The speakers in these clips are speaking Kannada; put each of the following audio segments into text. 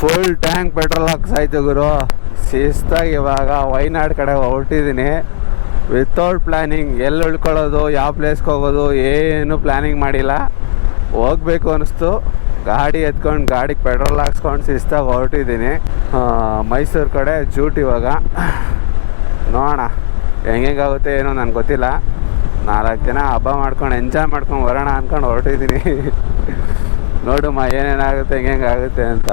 ಫುಲ್ ಟ್ಯಾಂಕ್ ಪೆಟ್ರೋಲ್ ಹಾಕ್ಸಾಯ್ತು ಗುರು. ಶಿಸ್ತಾಗಿ ಇವಾಗ ವೈನಾಡ್ ಕಡೆ ಹೊರಟಿದ್ದೀನಿ. ವಿತೌಟ್ ಪ್ಲ್ಯಾನಿಂಗ್, ಎಲ್ಲಿ ಉಳ್ಕೊಳ್ಳೋದು, ಯಾವ ಪ್ಲೇಸ್ಗೆ ಹೋಗೋದು ಏನು ಪ್ಲ್ಯಾನಿಂಗ್ ಮಾಡಿಲ್ಲ. ಹೋಗ್ಬೇಕು ಅನ್ನಿಸ್ತು, ಗಾಡಿ ಎತ್ಕೊಂಡು ಗಾಡಿಗೆ ಪೆಟ್ರೋಲ್ ಹಾಕ್ಸ್ಕೊಂಡು ಶಿಸ್ತಾಗಿ ಹೊರಟಿದ್ದೀನಿ. ಮೈಸೂರು ಕಡೆ ಜೂಟ್ ಇವಾಗ. ನೋಡೋಣ ಹೆಂಗಾಗುತ್ತೆ ಏನೋ ನನಗೆ ಗೊತ್ತಿಲ್ಲ. 4 ದಿನ ಹಬ್ಬ ಮಾಡ್ಕೊಂಡು ಎಂಜಾಯ್ ಮಾಡ್ಕೊಂಡು ಬರೋಣ ಅಂದ್ಕೊಂಡು ಹೊರಟಿದ್ದೀನಿ. ನೋಡುಮ್ಮ ಏನೇನಾಗುತ್ತೆ ಹೆಂಗಾಗುತ್ತೆ ಅಂತ.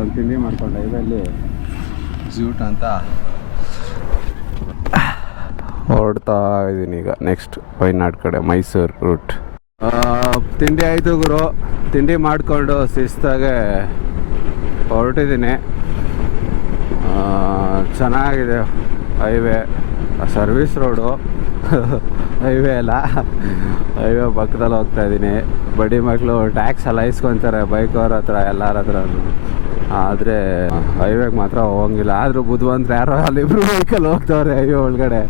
ಒಂದು ತಿಂಡಿ ಮಾಡ್ಕೊಂಡು ಹೈವೇಲಿ ಜೂಟ್ ಅಂತ ಹೊರಡ್ತಾ ಇದ್ದೀನಿ ಈಗ. ನೆಕ್ಸ್ಟ್ ವೈನಾಡ್ ಕಡೆ ಮೈಸೂರು ರೂಟ್. ತಿಂಡಿ ಆಯಿತು ಗುರು. ತಿಂಡಿ ಮಾಡಿಕೊಂಡು ಶಿಸ್ತಾಗೆ ಹೊರಟಿದ್ದೀನಿ. ಚೆನ್ನಾಗಿದೆ ಹೈವೇ, ಸರ್ವಿಸ್ ರೋಡು. ಹೈವೇ ಅಲ್ಲ, ಹೈವೇ ಪಕ್ಕದಲ್ಲಿ ಹೋಗ್ತಾಯಿದ್ದೀನಿ. ಬಡಿ ಮಕ್ಕಳು ಟ್ಯಾಕ್ಸ್ ಎಲ್ಲ ಇಸ್ಕೊತಾರೆ ಬೈಕ್ ಅವ್ರ ಹತ್ರ ಎಲ್ಲರ ಹತ್ರ. ಆದರೆ ಹೈವೇಗೆ ಮಾತ್ರ ಹೋಗಂಗಿಲ್ಲ. ಆದರೂ ಬುದ್ಧಿವಂತರು ಯಾರೋ ಅಲ್ಲಿಬ್ರು ಬೈಕಲ್ಲಿ ಹೋಗ್ತವ್ರೆ ಹೈವೇ ಒಳಗಡೆ.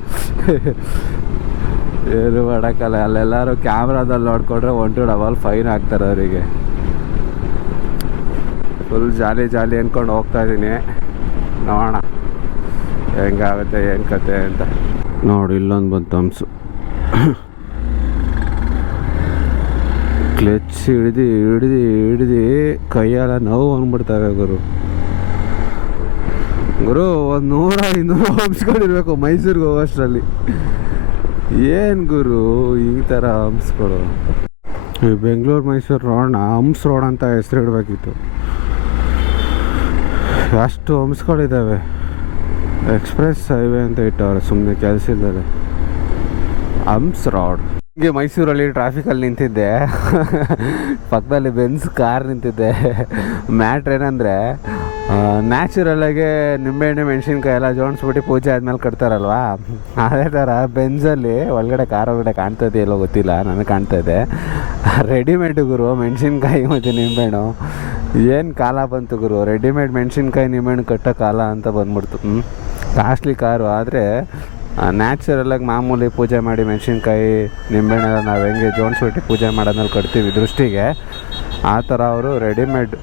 ಏನು ಮಾಡೋಕ್ಕಲ್ಲ. ಅಲ್ಲೆಲ್ಲರೂ ಕ್ಯಾಮ್ರಾದಲ್ಲಿ ನೋಡಿಕೊಂಡ್ರೆ 1 to 2 ಫೈನ್ ಹಾಕ್ತಾರೆ ಅವರಿಗೆ. ಫುಲ್ ಜಾಲಿ ಜಾಲಿ ಅಂದ್ಕೊಂಡು ಹೋಗ್ತಾಯಿದ್ದೀನಿ. ನೋಡೋಣ ಹೆಂಗಾಗುತ್ತೆ ಏನು ಕತೆ ಅಂತ. ನೋಡಿ ಇಲ್ಲೊಂದು ಬಂತು ಹಂಪ್ಸು. ಕ್ಲಚ್ ಹಿಡ್ದು ಕೈಯೆಲ್ಲ ನೋವು ಅಂದ್ಬಿಡ್ತವೆ ಗುರು. ಒಂದು 100-200 ಹಂಪ್ಸ್ಗಳಿರ್ಬೇಕು ಮೈಸೂರಿಗೆ ಹೋಗೋಷ್ಟರಲ್ಲಿ. ಏನು ಗುರು ಈ ಥರ ಹಂಪ್ಸ್ಗಳು. ಈ ಬೆಂಗಳೂರು ಮೈಸೂರು ರೋಡ್ನ ಹಂಪ್ಸ್ ರೋಡ್ ಅಂತ ಹೆಸರು ಇಡಬೇಕಿತ್ತು. ಅಷ್ಟು ಹಂಪ್ಸ್ಗಳಿದ್ದಾವೆ. ಎಕ್ಸ್ಪ್ರೆಸ್ ಹೈವೇ ಅಂತ ಇಟ್ಟವ್ರೆ ಸುಮ್ಮನೆ ಕೆಲಸ ಇಲ್ಲದೆ. Humps road. ಹೀಗೆ ಮೈಸೂರಲ್ಲಿ ಟ್ರಾಫಿಕಲ್ಲಿ ನಿಂತಿದ್ದೆ. ಪಕ್ಕದಲ್ಲಿ ಬೆನ್ಸ್ ಕಾರ್ ನಿಂತಿದ್ದೆ. ಮ್ಯಾಟ್ರ್ ಏನಂದರೆ, ನ್ಯಾಚುರಲಾಗೆ ನಿಂಬೆಹಣ್ಣು ಮೆಣಸಿನ್ಕಾಯಿ ಎಲ್ಲ ಜೋಡಿಸ್ಬಿಟ್ಟು ಪೂಜೆ ಆದಮೇಲೆ ಕಟ್ತಾರಲ್ವ, ಅದೇ ಥರ ಬೆನ್ಸಲ್ಲಿ ಒಳಗಡೆ ಕಾರ್ ಒಳಗಡೆ ಕಾಣ್ತದೆ ಎಲ್ಲೋ ಗೊತ್ತಿಲ್ಲ, ನನಗೆ ಕಾಣ್ತಾಯಿದೆ. ರೆಡಿಮೇಡ್ ಗುರು ಮೆಣಸಿನ್ಕಾಯಿ ಮತ್ತು ನಿಂಬೆಹಣ್ಣು. ಏನು ಕಾಲ ಬಂತು ಗುರು, ರೆಡಿಮೇಡ್ ಮೆಣಸಿನ್ಕಾಯಿ ನಿಂಬೆಹಣ್ಣು ಕಟ್ಟೋ ಕಾಲ ಅಂತ ಬಂದ್ಬಿಡ್ತು. Costly car. ಆದರೆ ನ್ಯಾಚುರಲಾಗಿ ಮಾಮೂಲಿ ಪೂಜೆ ಮಾಡಿ ಮೆಣಸಿನ್ಕಾಯಿ ನಿಂಬೆಹಣ್ಣೆಲ್ಲ ನಾವು ಹೆಂಗೆ ಜೋಡಿಸ್ಬಿಟ್ಟು ಪೂಜೆ ಮಾಡೋದ್ರಲ್ಲಿ ಕಟ್ತೀವಿ ದೃಷ್ಟಿಗೆ, ಆ ಥರ ಅವರು ರೆಡಿಮೇಡ್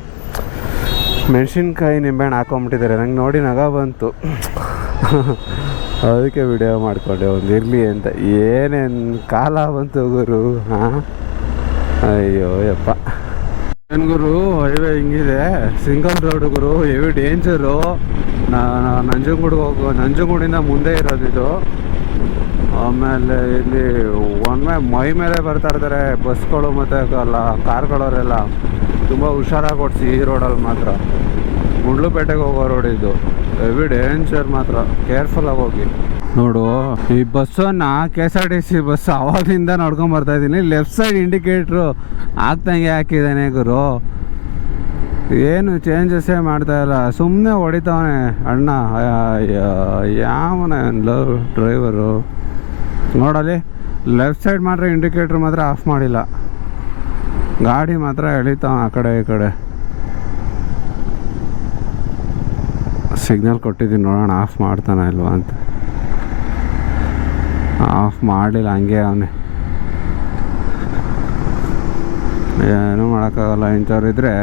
ಮೆಣಸಿನ್ಕಾಯಿ ನಿಂಬೆಹಣ್ಣು ಹಾಕೊಂಬಿಟ್ಟಿದ್ದಾರೆ. ನಂಗೆ ನೋಡಿ ನಗ ಬಂತು. ಅದಕ್ಕೆ ವಿಡಿಯೋ ಮಾಡಿಕೊಂಡೆ ಒಂದು ಇರಲಿ ಅಂತ. ಏನೇನು ಕಾಲ ಬಂತು ಗುರು. ಹಾಂ ಅಯ್ಯೋ ಯಪ್ಪ. ಏನು ಗುರು ಹೈವೇ ಹಿಂಗಿದೆ, ಸಿಂಗಲ್ ರೋಡು ಗುರು, ಹೆವಿ ಡೇಂಜರು. ನಂಜನಗೂಡಿಂದ ಮುಂದೆ ಇರೋದಿದು. ಆಮೇಲೆ ಇಲ್ಲಿ ಒಮ್ಮೆ ಮೈ ಮೇಲೆ ಬರ್ತಾ ಇರ್ತಾರೆ ಬಸ್ಗಳು ಮತ್ತು ಕಾರ್ಗಳವರೆಲ್ಲ. ತುಂಬ ಹುಷಾರಾಗಿ ಓಡಿಸಿ ಈ ರೋಡಲ್ಲಿ ಮಾತ್ರ. ಗುಂಡ್ಲುಪೇಟೆಗೆ ಹೋಗೋ ರೋಡ್ ಇದು. ಹೆವಿ ಡೇಂಜರ್ ಮಾತ್ರ, ಕೇರ್ಫುಲ್ಲಾಗಿ ಹೋಗಿ. ನೋಡು ಈ ಬಸ್ಸನ್ನು KSRTC ಬಸ್ ಅವಾಗಿಂದ ನೋಡ್ಕೊಂಬರ್ತಾಯಿದ್ದೀನಿ. ಲೆಫ್ಟ್ ಸೈಡ್ ಇಂಡಿಕೇಟ್ರು ಆಗ್ತಂಗೆ ಹಾಕಿದ್ದಾನೆ ಗುರು. ಏನು ಚೇಂಜಸ್ಸೇ ಮಾಡ್ತಾಯಿಲ್ಲ, ಸುಮ್ಮನೆ ಹೊಡಿತಾವನೆ ಅಣ್ಣ. ಯಾವನ ಲವ್ ಡ್ರೈವರು. ನೋಡಲಿ ಲೆಫ್ಟ್ ಸೈಡ್ ಮಾತ್ರ ಇಂಡಿಕೇಟ್ರ್ ಮಾತ್ರ ಆಫ್ ಮಾಡಿಲ್ಲ. ಗಾಡಿ ಮಾತ್ರ ಎಳಿತಾವ ಆ ಕಡೆ ಈ ಕಡೆ. ಸಿಗ್ನಲ್ ಕೊಟ್ಟಿದ್ದೀನಿ, ನೋಡೋಣ ಆಫ್ ಮಾಡ್ತಾನೆ ಇಲ್ವಾ ಅಂತ. ಆಫ್ ಮಾಡಲಿಲ್ಲ, ಹಂಗೆ ಅವನೇ. ಏನೂ ಮಾಡೋಕ್ಕಾಗಲ್ಲ. ಇಂಥವ್ರಿದ್ರೆ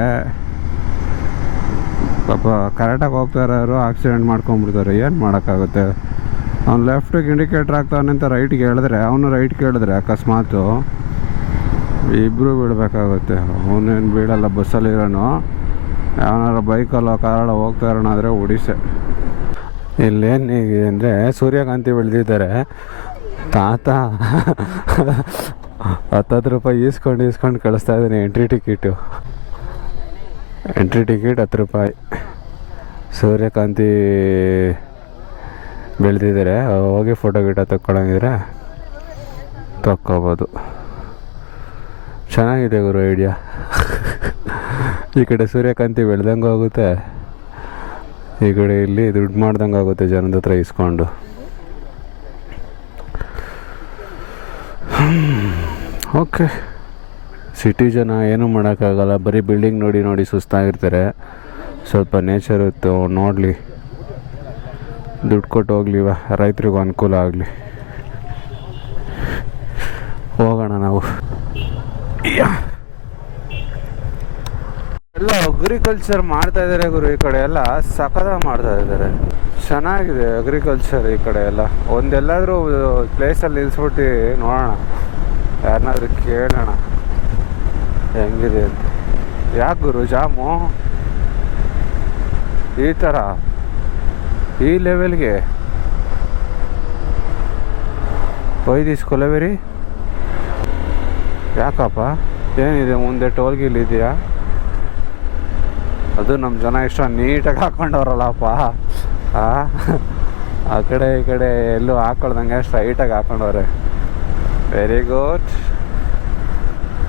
ಪಾಪ ಕರೆಕ್ಟಾಗಿ ಹೋಗ್ತಾ ಇರೋರು ಆಕ್ಸಿಡೆಂಟ್ ಮಾಡ್ಕೊಂಬಿಡ್ತಾರೆ. ಏನು ಮಾಡೋಕ್ಕಾಗುತ್ತೆ. ಅವ್ನು ಲೆಫ್ಟಿಗೆ ಇಂಡಿಕೇಟ್ರ್ ಆಗ್ತಾವನೆ ಅಂತ ರೈಟ್ಗೆ ಹೇಳಿದ್ರೆ, ಅವನು ರೈಟ್ಗೆ ಹೇಳಿದ್ರೆ ಅಕಸ್ಮಾತು ಇಬ್ಬರು ಬೀಳಬೇಕಾಗುತ್ತೆ. ಅವನೇನು ಬೀಳಲ್ಲ, ಬಸ್ಸಲ್ಲಿರೋನು. ಯಾವನಾರ ಬೈಕಲ್ಲೋ ಕಾರಲ್ಲೋ ಹೋಗ್ತಾ ಇರೋಣ ಆದರೆ ಒಡಿಸೆ. ಇಲ್ಲೇನು ಹೀಗೆ ಅಂದರೆ ಸೂರ್ಯಕಾಂತಿ ಬೆಳೆದಿದ್ದಾರೆ. ತಾತ 10 ರೂಪಾಯಿ ಈಸ್ಕೊಂಡು ಕಳಿಸ್ತಾ ಇದ್ದೀನಿ. ಎಂಟ್ರಿ ಟಿಕೆಟ್ 10 ರೂಪಾಯಿ. ಸೂರ್ಯಕಾಂತಿ ಬೆಳೆದಿದ್ದಾರೆ. ಹೋಗಿ ಫೋಟೋ ಗಿಟ ತಕ್ಕೊಳಂಗಿದ್ರೆ ತಕ್ಕೋಬೋದು. ಚೆನ್ನಾಗಿದೆ ಗುರು ಐಡಿಯಾ. ಈ ಕಡೆ ಸೂರ್ಯಕಾಂತಿ ಬೆಳೆದಂಗೆ ಹೋಗುತ್ತೆ, ಈ ಕಡೆ ಇಲ್ಲಿ ದುಡ್ಡು ಮಾಡ್ದಂಗೆ ಆಗುತ್ತೆ ಜನದ ಹತ್ರ ಇಸ್ಕೊಂಡು. ಓಕೆ, ಸಿಟಿ ಜನ ಏನೂ ಮಾಡೋಕ್ಕಾಗಲ್ಲ. ಬರೀ ಬಿಲ್ಡಿಂಗ್ ನೋಡಿ ನೋಡಿ ಸುಸ್ತಾಗಿರ್ತಾರೆ. ಸ್ವಲ್ಪ ನೇಚರ್ ಇತ್ತು ನೋಡಲಿ, ದುಡ್ಡು ಕೊಟ್ಟು ಹೋಗ್ಲಿವ, ರೈತರಿಗೂ ಅನುಕೂಲ ಆಗಲಿ. ಹೋಗೋಣ ನಾವು. ಎಲ್ಲ ಅಗ್ರಿಕಲ್ಚರ್ ಮಾಡ್ತಾ ಇದ್ದಾರೆ ಗುರು. ಈ ಕಡೆ ಎಲ್ಲ ಸಖತ ಮಾಡ್ತಾ ಇದ್ದಾರೆ. ಚೆನ್ನಾಗಿದೆ ಅಗ್ರಿಕಲ್ಚರ್ ಈ ಕಡೆ ಎಲ್ಲ. ಒಂದೆಲ್ಲಾದ್ರೂ ಪ್ಲೇಸಲ್ಲಿ ನಿಲ್ಲಿಸ್ಬಿಟ್ಟು ನೋಡೋಣ, ಯಾರನ್ನಾದ್ರೂ ಕೇಳೋಣ ಹೆಂಗಿದೆ ಅಂತ. ಯಾಕೆ ಗುರು ಜಾಮು ಈ ಥರ ಈ ಲೆವೆಲ್ಗೆ ಒಯ್ದಿಸ್ಕೊಲಬೇರಿ? ಯಾಕಪ್ಪ, ಏನಿದೆ ಮುಂದೆ ಟೋಲ್ಗಿಲ್ ಇದೆಯಾ? ಅದು ನಮ್ಮ ಜನ ಇಷ್ಟ ನೀಟಾಗಿ ಹಾಕ್ಕೊಂಡವ್ರಲ್ಲಪ್ಪ. ಆ ಕಡೆ ಈ ಕಡೆ ಎಲ್ಲೂ ಹಾಕೊಳ್ದಂಗೆ ಸ್ಟ್ರೈಟಾಗಿ ಹಾಕೊಂಡವ್ರೆ. ವೆರಿ ಗುಡ್,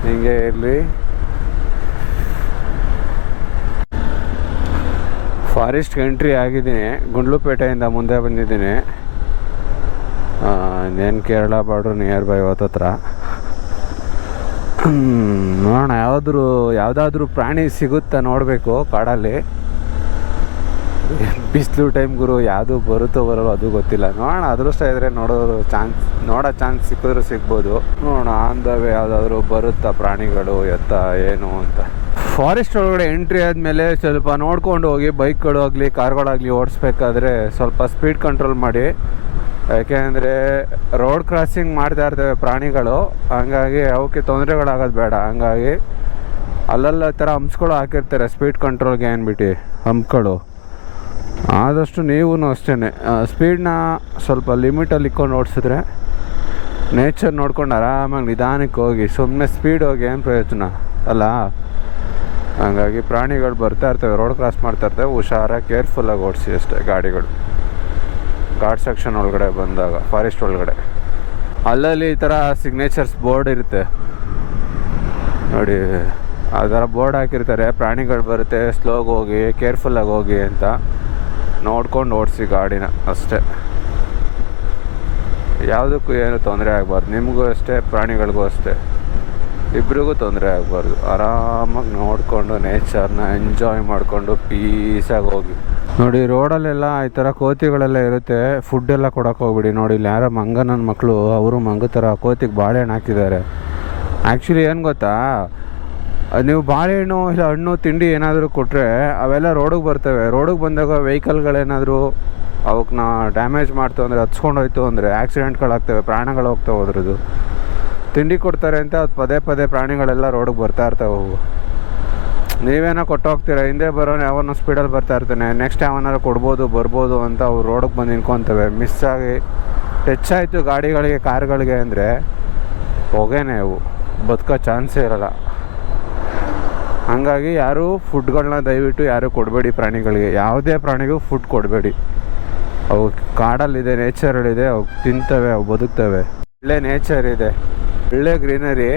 ಹಿಂಗೆ ಇರಲಿ. ಫಾರೆಸ್ಟ್ಗೆ ಎಂಟ್ರಿ ಆಗಿದ್ದೀನಿ. ಗುಂಡ್ಲುಪೇಟೆಯಿಂದ ಮುಂದೆ ಬಂದಿದ್ದೀನಿ. ಇನ್ನೇನು ಕೇರಳ ಬಾರ್ಡ್ರು ನಿಯರ್ ಬೈ ಹತ್ರ. ನೋಡೋಣ ಯಾವುದಾದ್ರೂ ಪ್ರಾಣಿ ಸಿಗುತ್ತಾ ನೋಡಬೇಕು ಕಾಡಲ್ಲಿ. ಬಿಸಿಲು ಟೈಮ್ ಗುರು, ಯಾವುದು ಬರುತ್ತೋ ಬರೋಲ್ಲ ಅದು ಗೊತ್ತಿಲ್ಲ. ನೋಡೋಣ, ಅದೃಷ್ಟ ಇದ್ದರೆ ನೋಡೋ ಚಾನ್ಸ್ ಸಿಕ್ಕಿದ್ರು ಸಿಗ್ಬೋದು. ನೋಡೋಣ ಆನ್ ದ ವೇ ಯಾವುದಾದ್ರೂ ಬರುತ್ತಾ ಪ್ರಾಣಿಗಳು ಎತ್ತ ಏನು ಅಂತ. ಫಾರೆಸ್ಟ್ ಒಳಗಡೆ ಎಂಟ್ರಿ ಆದಮೇಲೆ ಸ್ವಲ್ಪ ನೋಡ್ಕೊಂಡು ಹೋಗಿ. ಬೈಕ್ಗಳು ಆಗಲಿ ಕಾರ್ಗಳಾಗಲಿ ಓಡಿಸ್ಬೇಕಾದ್ರೆ ಸ್ವಲ್ಪ ಸ್ಪೀಡ್ ಕಂಟ್ರೋಲ್ ಮಾಡಿ. ಯಾಕೆಂದರೆ ರೋಡ್ ಕ್ರಾಸಿಂಗ್ ಮಾಡ್ತಾ ಇರ್ತವೆ ಪ್ರಾಣಿಗಳು, ಹಂಗಾಗಿ ಅವಕ್ಕೆ ತೊಂದರೆಗಳಾಗೋದು ಬೇಡ. ಹಂಗಾಗಿ ಅಲ್ಲೆಲ್ಲ ಥರ ಹಂಪ್ಸ್ಗಳು ಹಾಕಿರ್ತಾರೆ ಸ್ಪೀಡ್ ಕಂಟ್ರೋಲ್ಗೆ ಅಂದ್ಬಿಟ್ಟು. ಹಂಪ್ಗಳು ಆದಷ್ಟು ನೀವು ಅಷ್ಟೇ ಸ್ಪೀಡನ್ನ ಸ್ವಲ್ಪ ಲಿಮಿಟಲ್ಲಿ ಇಕ್ಕೊಂಡು ಓಡಿಸಿದ್ರೆ ನೇಚರ್ ನೋಡ್ಕೊಂಡು ಆರಾಮಾಗಿ ನಿಧಾನಕ್ಕೆ ಹೋಗಿ. ಸುಮ್ಮನೆ ಸ್ಪೀಡ್ ಹೋಗಿ ಏನು ಪ್ರಯೋಜನ ಅಲ್ಲ. ಹಂಗಾಗಿ ಪ್ರಾಣಿಗಳು ಬರ್ತಾ ಇರ್ತವೆ, ರೋಡ್ ಕ್ರಾಸ್ ಮಾಡ್ತಾ ಇರ್ತವೆ, ಹುಷಾರಾಗಿ ಕೇರ್ಫುಲ್ಲಾಗಿ ಓಡಿಸಿ ಅಷ್ಟೇ ಗಾಡಿಗಳು. ಘಾಟ್ ಸೆಕ್ಷನ್ ಒಳಗಡೆ ಬಂದಾಗ ಫಾರೆಸ್ಟ್ ಒಳಗಡೆ ಅಲ್ಲಲ್ಲಿ ಈ ಥರ ಸಿಗ್ನೇಚರ್ಸ್ ಬೋರ್ಡ್ ಇರುತ್ತೆ ನೋಡಿ. ಆ ಥರ ಬೋರ್ಡ್ ಹಾಕಿರ್ತಾರೆ, ಪ್ರಾಣಿಗಳು ಬರುತ್ತೆ ಸ್ಲೋಗಿ ಹೋಗಿ ಕೇರ್ಫುಲ್ಲಾಗಿ ಹೋಗಿ ಅಂತ ನೋಡ್ಕೊಂಡು ಓಡಿಸಿ ಗಾಡಿನ ಅಷ್ಟೇ. ಯಾವುದಕ್ಕೂ ಏನು ತೊಂದರೆ ಆಗಬಾರ್ದು, ನಿಮಗೂ ಅಷ್ಟೇ ಪ್ರಾಣಿಗಳಿಗೂ ಅಷ್ಟೇ, ಇಬ್ರಿಗೂ ತೊಂದರೆ ಆಗಬಾರ್ದು. ಆರಾಮಾಗಿ ನೋಡಿಕೊಂಡು ನೇಚರ್ನ ಎಂಜಾಯ್ ಮಾಡಿಕೊಂಡು ಪೀಸಾಗಿ ಹೋಗಿ. ನೋಡಿ ರೋಡಲ್ಲೆಲ್ಲ ಈ ಥರ ಕೋತಿಗಳೆಲ್ಲ ಇರುತ್ತೆ, ಫುಡ್ಡೆಲ್ಲ ಕೊಡೋಕೆ ಹೋಗ್ಬಿಡಿ. ನೋಡಿ ಇಲ್ಲಿ ಯಾರೋ ಮಂಗನ ಮಕ್ಕಳು, ಅವರು ಮಂಗ ಥರ ಕೋತಿಗೆ ಬಾಳೆಹಣ್ಣು ಹಾಕಿದ್ದಾರೆ. ಆ್ಯಕ್ಚುಲಿ ಏನು ಗೊತ್ತಾ, ನೀವು ಬಾಳೆಹಣ್ಣು ಇಲ್ಲ ಹಣ್ಣು ತಿಂಡಿ ಏನಾದರೂ ಕೊಟ್ಟರೆ ಅವೆಲ್ಲ ರೋಡಿಗೆ ಬರ್ತವೆ. ರೋಡಿಗೆ ಬಂದಾಗ ವೆಹಿಕಲ್ಗಳೇನಾದರೂ ಅವಕ್ಕೆ ಡ್ಯಾಮೇಜ್ ಮಾಡ್ತು ಅಂದರೆ, ಹತ್ಸ್ಕೊಂಡೋಯ್ತು ಅಂದರೆ ಆಕ್ಸಿಡೆಂಟ್ಗಳಾಗ್ತವೆ, ಪ್ರಾಣಗಳು ಹೋಗ್ತಾವೆ ಅದ್ರದ್ದು. ತಿಂಡಿ ಕೊಡ್ತಾರೆ ಅಂತ ಅದು ಪದೇ ಪದೇ ಪ್ರಾಣಿಗಳೆಲ್ಲ ರೋಡಿಗೆ ಬರ್ತಾ ಇರ್ತವೆ. ಅವು ನೀವೇನೋ ಕೊಟ್ಟು ಹೋಗ್ತೀರ, ಹಿಂದೆ ಬರೋನು ಯಾವನೋ ಸ್ಪೀಡಲ್ಲಿ ಬರ್ತಾ ಇರ್ತಾನೆ, ನೆಕ್ಸ್ಟ್ ಯಾವನಾರು ಕೊಡ್ಬೋದು ಬರ್ಬೋದು ಅಂತ ಅವು ರೋಡಿಗೆ ಬಂದು ನಿಂತ್ಕೊತವೆ. ಮಿಸ್ಸಾಗಿ ಟಚ್ ಆಯಿತು ಗಾಡಿಗಳಿಗೆ ಕಾರ್ಗಳಿಗೆ ಅಂದರೆ ಹೊಗೆನೇ, ಅವು ಬದುಕೋ ಚಾನ್ಸೇ ಇರೋಲ್ಲ. ಹಾಗಾಗಿ ಯಾರೂ ಫುಡ್ಗಳನ್ನ ದಯವಿಟ್ಟು ಯಾರೂ ಕೊಡಬೇಡಿ ಪ್ರಾಣಿಗಳಿಗೆ. ಯಾವುದೇ ಪ್ರಾಣಿಗೂ ಫುಡ್ ಕೊಡಬೇಡಿ. ಅವು ಕಾಡಲ್ಲಿದೆ, ನೇಚರಲ್ಲಿದೆ, ಅವು ತಿಂತವೆ, ಅವು ಬದುಕ್ತವೆ. ಒಳ್ಳೆ ನೇಚರ್ ಇದೆ, ಒಳ್ಳೆ ಗ್ರೀನರಿ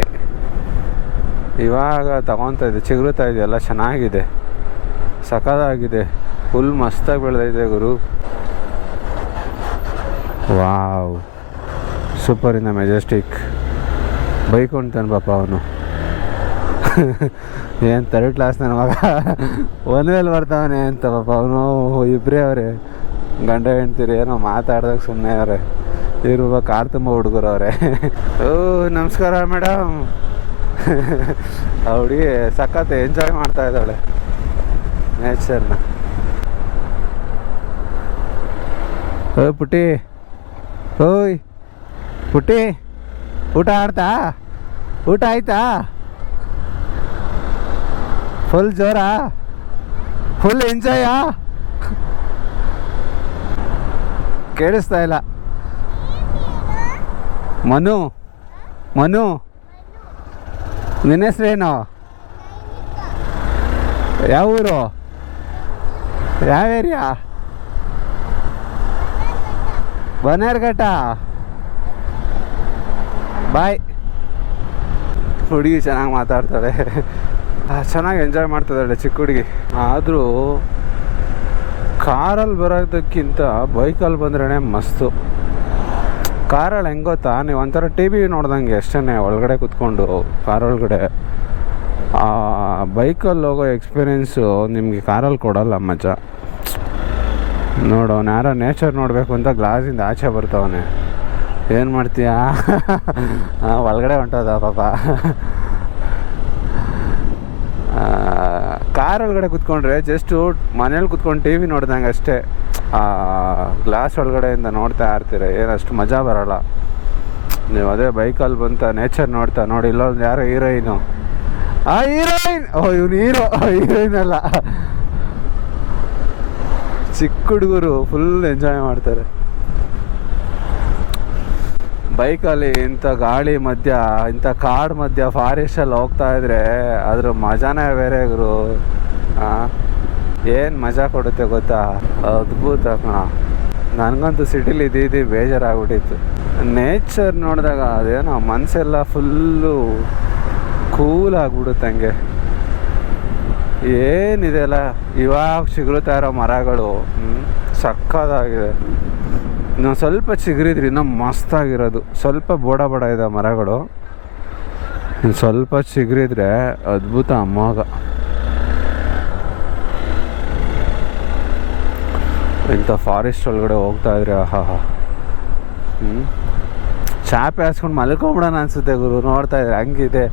ಇವಾಗ ತಗೊತಾ ಇದೆ, ಚಿಗುರುತ್ತಾ ಇದೆ, ಎಲ್ಲ ಚೆನ್ನಾಗಿದೆ, ಸಖತ್ತಾಗಿದೆ, ಫುಲ್ ಮಸ್ತಾಗಿ ಬೆಳೆದಿದೆ ಗುರು. Wow, super in the Majestic. Bike ಹೊಂಟಾನೆ ಪಾಪ ಅವನು. ಏನು 3rd ಕ್ಲಾಸ್ ನನ್ನ ಮಗ ಒಂದ್ಮೇಲೆ ಬರ್ತಾವನೆ ಅಂತ ಪಾಪ ಅವನು. ಇಬ್ಬರೇ ಅವರೇ ಗಂಡ ಹೆಂಡ್ತೀರಿ, ಏನೋ ಮಾತಾಡ್ದಾಗ ಸುಮ್ಮನೆ ಅವರೇ. ಇರುವ ಕಾರ್ ತುಂಬ ಹುಡುಗರು ಅವರೇ. ಓ ನಮಸ್ಕಾರ ಮೇಡಮ್. ಆ ಹುಡುಗಿ ಸಖತ್ ಎಂಜಾಯ್ ಮಾಡ್ತಾ ಇದ್ದಾಳೆ ನೇಚರ್ನ. ಓ ಪುಟ್ಟಿ, ಓಯ್ ಪುಟ್ಟಿ, ಊಟ ಊಟ ಆಯ್ತಾ? ಫುಲ್ ಜೋರಾ, ಫುಲ್ ಎಂಜಾಯಾ? ಕೇಳಿಸ್ತಾ ಇಲ್ಲ. ಮನು ನಿನ್ನ ಹೆಸ್ರೇನು? ಯಾವ ಊರು, ಯಾವ ಏರಿಯಾ? ಬನ್ನೇರ್ಘಟ್ಟ. ಬಾಯ್. ಹುಡುಗಿ ಚೆನ್ನಾಗಿ ಮಾತಾಡ್ತಾಳೆ, ಚೆನ್ನಾಗಿ ಎಂಜಾಯ್ ಮಾಡ್ತಿದ್ದಾಳೆ ಚಿಕ್ಕ ಹುಡುಗಿ. ಆದರೂ ಕಾರಲ್ಲಿ ಬರೋದಕ್ಕಿಂತ ಬೈಕಲ್ಲಿ ಬಂದ್ರೇ ಮಸ್ತು. ಕಾರಲ್ಲಿ ಹೆಂಗೆ ಗೊತ್ತಾ, ನೀವು ಒಂಥರ TV ನೋಡ್ದಂಗೆ ಅಷ್ಟೇ ಒಳಗಡೆ ಕೂತ್ಕೊಂಡು ಕಾರೊಳಗಡೆ. ಬೈಕಲ್ಲಿ ಹೋಗೋ ಎಕ್ಸ್ಪೀರಿಯೆನ್ಸು ನಿಮಗೆ ಕಾರಲ್ಲಿ ಕೊಡೋಲ್ಲ ಮಜಾ. ನೋಡು, ಅವ್ನು ಯಾರೋ ನೇಚರ್ ನೋಡಬೇಕು ಅಂತ ಗ್ಲಾಸಿಂದ ಆಚೆ ಬರ್ತಾವನೆ. ಏನು ಮಾಡ್ತೀಯಾ? ಒಳಗಡೆ ಹೊಂಟೋದ ಪಾಪ. ಕಾರ್ ಒಳಗಡೆ ಕುತ್ಕೊಂಡ್ರೆ ಜಸ್ಟು ಮನೇಲಿ ಕುತ್ಕೊಂಡು ಟಿ ವಿ ನೋಡ್ದಂಗೆ ಅಷ್ಟೇ. ಗ್ಲಾಸ್ ಒಳಗಡೆಯಿಂದ ನೋಡ್ತಾ ಇರ್ತೀರ, ಏನಷ್ಟು ಮಜಾ ಬರೋಲ್ಲ. ನೀವು ಅದೇ ಬೈಕಲ್ಲಿ ಬಂತ ನೇಚರ್ ನೋಡ್ತಾ ನೋಡಿ. ಇಲ್ಲೊಂದು ಯಾರೋ ಹೀರೋಯಿನು, ಹೀರೋಯಿನ್, ಇವನು ಹೀರೋಯಿನ್ ಅಲ್ಲ, ಚಿಕ್ಕ ಹುಡುಗರು ಫುಲ್ ಎಂಜಾಯ್ ಮಾಡ್ತಾರೆ ಬೈಕಲ್ಲಿ. ಇಂಥ ಗಾಳಿ ಮಧ್ಯ, ಇಂಥ ಕಾಡು ಮಧ್ಯ, ಫಾರೆಸ್ಟಲ್ಲಿ ಹೋಗ್ತಾ ಇದ್ರೆ ಅದ್ರ ಮಜಾನೇ ಬೇರೆ ಗುರು. ಏನು ಮಜಾ ಕೊಡುತ್ತೆ ಗೊತ್ತಾ, ಅದ್ಭುತ ಕಣ. ನನಗಂತೂ ಸಿಟಿಲಿ ಇದ್ದು ಬೇಜಾರಾಗ್ಬಿಟ್ಟಿತ್ತು. ನೇಚರ್ ನೋಡಿದಾಗ ಅದೇನೋ ಮನಸ್ಸೆಲ್ಲ ಫುಲ್ಲು ಕೂಲ್ ಆಗಿಬಿಡುತ್ತೆ. ಹಂಗೆ ಏನಿದೆಲ್ಲ ಇವಾಗ ಚಿಗುರುತ್ತಾ ಇರೋ ಮರಗಳು ಸಕ್ಕತ್ತಾಗಿದೆ. ಇನ್ನೊಂದು ಸ್ವಲ್ಪ ಚಿಗುರಿದ್ರೆ ಇನ್ನೂ ಮಸ್ತಾಗಿರೋದು. ಸ್ವಲ್ಪ ಬೋಡ ಇದೆ ಮರಗಳು, ಇನ್ನು ಸ್ವಲ್ಪ ಚಿಗುರಿದ್ರೆ ಅದ್ಭುತ ಅಮ್ಮಾಗ. ಇಂಥ ಫಾರೆಸ್ಟ್ ಒಳಗಡೆ ಹೋಗ್ತಾ ಇದ್ರೆ ಚಾಪೆ ಹಾಸ್ಕೊಂಡು ಮಲ್ಕೊಂಬಿಡೋಣ ಅನಿಸುತ್ತೆ ಗುರು. ನೋಡ್ತಾ ಇದ್ರೆ ಹಂಗಿದೆ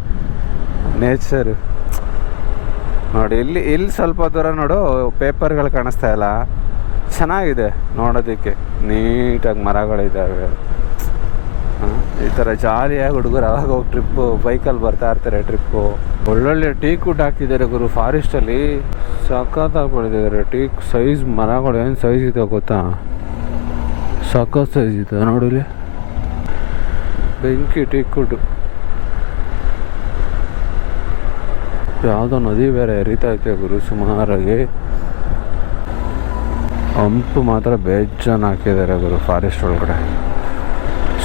ನೇಚರ್ ನೋಡಿ. ಇಲ್ಲಿ ಸ್ವಲ್ಪ ದೂರ ನೋಡು, ಪೇಪರ್ಗಳು ಕಾಣಿಸ್ತಾ ಇಲ್ಲ, ಚೆನ್ನಾಗಿದೆ ನೋಡೋದಕ್ಕೆ. ನೀಟಾಗಿ ಮರಗಳಿದ್ದಾವೆ. ಈ ಥರ ಜಾಲಿಯಾಗಿ ಹುಡುಗರು ಅವಾಗ ಹೋಗಿ ಟ್ರಿಪ್ಪು ಬೈಕಲ್ಲಿ ಬರ್ತಾ ಇರ್ತಾರೆ. ಟ್ರಿಪ್ಪು ಒಳ್ಳೊಳ್ಳೆ ಟೀ ಕುಡ್ ಹಾಕಿದ್ದಾರೆ ಗುರು ಫಾರೆಸ್ಟಲ್ಲಿ, ಸಖತ್ತಾಗಿ ಬೆಳೆದಿದ್ದಾರೆ. ಟೀ ಸೈಜ್ ಮರಗಳು ಏನು ಸೈಜ್ ಇದೆ ಗೊತ್ತಾ, ಸಖತ್ ಸೈಜ್ ಇದೆ ನೋಡಿಲಿ. ಬೆಂಕಿ ಟೀ ಕುಡ್. ಯಾವುದೋ ನದಿ ಬೇರೆ ಹರಿತಾ ಐತೆ ಗುರು ಸುಮಾರಾಗಿ. ಹಂಪು ಮಾತ್ರ ಬೇಜಾನ್ ಹಾಕಿದ್ದಾರೆ ಗುರು ಫಾರೆಸ್ಟ್ ಒಳಗಡೆ.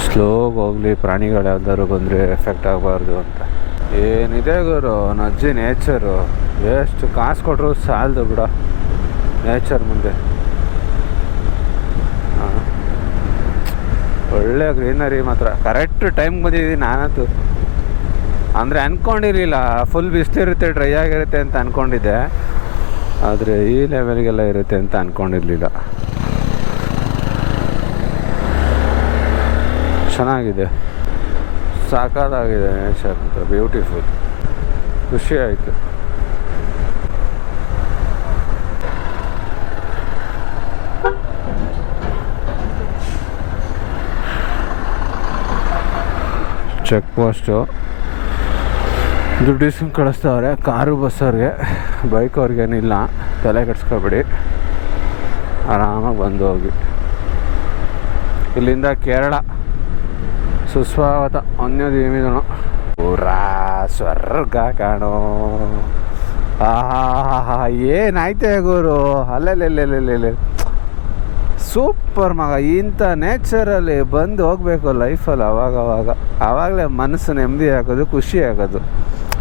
ಸ್ಲೋಗಿ ಹೋಗಲಿ, ಪ್ರಾಣಿಗಳು ಯಾವ್ದಾದ್ರು ಬಂದರೆ ಎಫೆಕ್ಟ್ ಆಗಬಾರ್ದು ಅಂತ. ಏನಿದೆ ಗುರು ನಜ್ಜಿ ನೇಚರು. ಎಷ್ಟು ಕಾಸು ಕೊಟ್ಟರು ಸಾಲದು ಬಿಡ ನೇಚರ್ ಮುಂದೆ. ಒಳ್ಳೆ ಗ್ರೀನರಿ ಮಾತ್ರ. ಕರೆಕ್ಟ್ ಟೈಮ್ ಬಂದಿದ್ದೀನಿ ನಾನಂತೂ. ಅಂದರೆ ಅಂದ್ಕೊಂಡಿರಲಿಲ್ಲ ಫುಲ್ ಬಿಸ್ಲಿರುತ್ತೆ, ಡ್ರೈ ಆಗಿರುತ್ತೆ ಅಂತ ಅಂದ್ಕೊಂಡಿದ್ದೆ. ಆದರೆ ಈ ಲೆವೆಲ್ಗೆಲ್ಲ ಇರುತ್ತೆ ಅಂತ ಅಂದ್ಕೊಂಡಿರಲಿಲ್ಲ. ಚೆನ್ನಾಗಿದೆ, ಸಾಕಾಗಿದೆ ನೇಚರ್ ಅಂತ, ಬ್ಯೂಟಿಫುಲ್. ಖುಷಿ ಆಯಿತು. ಚೆಕ್ ಪೋಸ್ಟು ದುಡ್ಡು ಇಸ್ಕೊಂಡು ಕಳಿಸ್ತವ್ರೆ. ಕಾರು ಬಸ್ಸವ್ರಿಗೆ, ಬೈಕ್ ಅವ್ರಿಗೇನಿಲ್ಲ, ತಲೆ ಕೆಡ್ಸ್ಕೊಬೇಡಿ, ಆರಾಮಾಗಿ ಬಂದು ಹೋಗಿ. ಇಲ್ಲಿಂದ ಕೇರಳ ಸುಸ್ವಾಗತ ಅನ್ಯದೀಮಿದನು. ಪೂರಾ ಸ್ವರ್ಗ ಕಾಣೋ. ಏನಾಯ್ತೆ ಗುರು, ಅಲ್ಲೆಲ್ಲೆಲ್ಲೆಲ್ಲೆಲ್ಲೆ ಸೂಪರ್ ಮಗ. ಇಂಥ ನೇಚರಲ್ಲಿ ಬಂದು ಹೋಗ್ಬೇಕು ಲೈಫಲ್ಲಿ ಆವಾಗಲೇ ಮನಸ್ಸು ನೆಮ್ಮದಿ ಆಗೋದು, ಖುಷಿ ಆಗೋದು.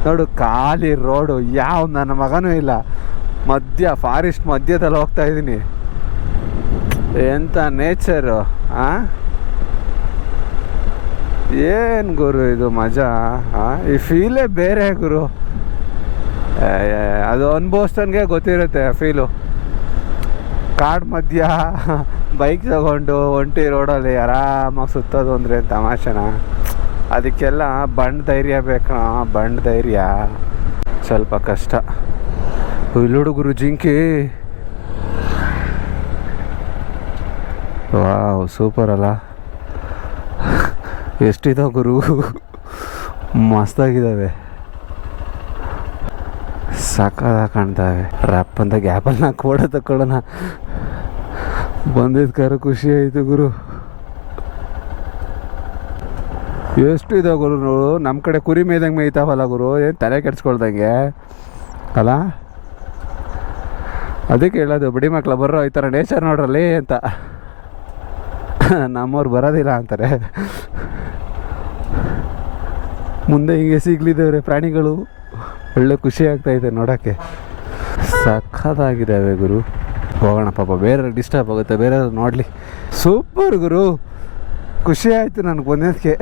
ನೋಡು ಖಾಲಿ ರೋಡು, ಯಾವ ನನ್ನ ಮಗನೂ ಇಲ್ಲ, ಫಾರೆಸ್ಟ್ ಮಧ್ಯದಲ್ಲಿ ಹೋಗ್ತಾ ಇದ್ದೀನಿ. ಎಂಥ ನೇಚರು. ಏನು ಗುರು ಇದು ಮಜಾ. ಈ ಫೀಲೇ ಬೇರೆ ಗುರು. ಅದು ಅನುಭವಿಸ್ತನ್ಗೆ ಗೊತ್ತಿರುತ್ತೆ ಫೀಲು. ಕಾಡು ಮಧ್ಯ ಬೈಕ್ ತಗೊಂಡು ಒಂಟಿ ರೋಡಲ್ಲಿ ಆರಾಮಾಗಿ ಸುತ್ತೋದು ಅಂದರೆ ತಮಾಷೆನ. ಅದಕ್ಕೆಲ್ಲ ಧೈರ್ಯ ಬೇಕು. ಧೈರ್ಯ ಸ್ವಲ್ಪ ಕಷ್ಟ. ಇಲ್ಲಿ ಹುಡುಗರು ಜಿಂಕಿ, ವಾವ್ ಸೂಪರ್ ಅಲ್ಲ. ಎಷ್ಟಿದಾವೆ ಗುರು, ಮಸ್ತಾಗಿದ್ದಾವೆ, ಸಾಕಾಗಿ ಕಾಣ್ತಾವೆ. ರ್ಯಾಪ್ ಅಂತ ಗ್ಯಾಪಲ್ಲಿ ನಾ ಫೋಟೋ ತಗೊಳ್ಳೋಣ ಬಂದಿದ್ದ ಕಾರು. ಖುಷಿ ಆಯಿತು ಗುರು. ಎಷ್ಟು ಇದಾವೆ ಗುರು ನೋಡು. ನಮ್ಮ ಕಡೆ ಕುರಿ ಮೇಯ್ದಂಗೆ ಮೇಯ್ತಾವಲ್ಲ ಗುರು, ಏನು ತಲೆ ಕೆಡ್ಸ್ಕೊಳ್ದಂಗೆ ಅಲ್ಲ. ಅದಕ್ಕೆ ಹೇಳೋದು ಬಡಿ ಮಕ್ಕಳ ಬರ್ರೋ ಈ ಥರ ನೇಚರ್ ನೋಡ್ರಲ್ಲಿ ಅಂತ. ನಮ್ಮವ್ರು ಬರೋದಿಲ್ಲ ಅಂತಾರೆ. ಮುಂದೆ ಹಿಂಗೆ ಸಿಗ್ಲಿದ್ದೇವ್ರೆ ಪ್ರಾಣಿಗಳು. ಒಳ್ಳೆ ಖುಷಿ ಆಗ್ತಾಯಿದೆ ನೋಡೋಕ್ಕೆ, ಸಖತ್ತಾಗಿದ್ದಾವೆ ಗುರು. ಹೋಗೋಣ ಪಾಪ, ಬೇರೆ ಡಿಸ್ಟರ್ಬ್ ಆಗುತ್ತೆ, ಬೇರೆ ನೋಡಲಿ. ಸೂಪರ್ ಗುರು, ಖುಷಿ ಆಯಿತು ನನಗೆ ಬಂದಿದ್ದಕ್ಕೆ.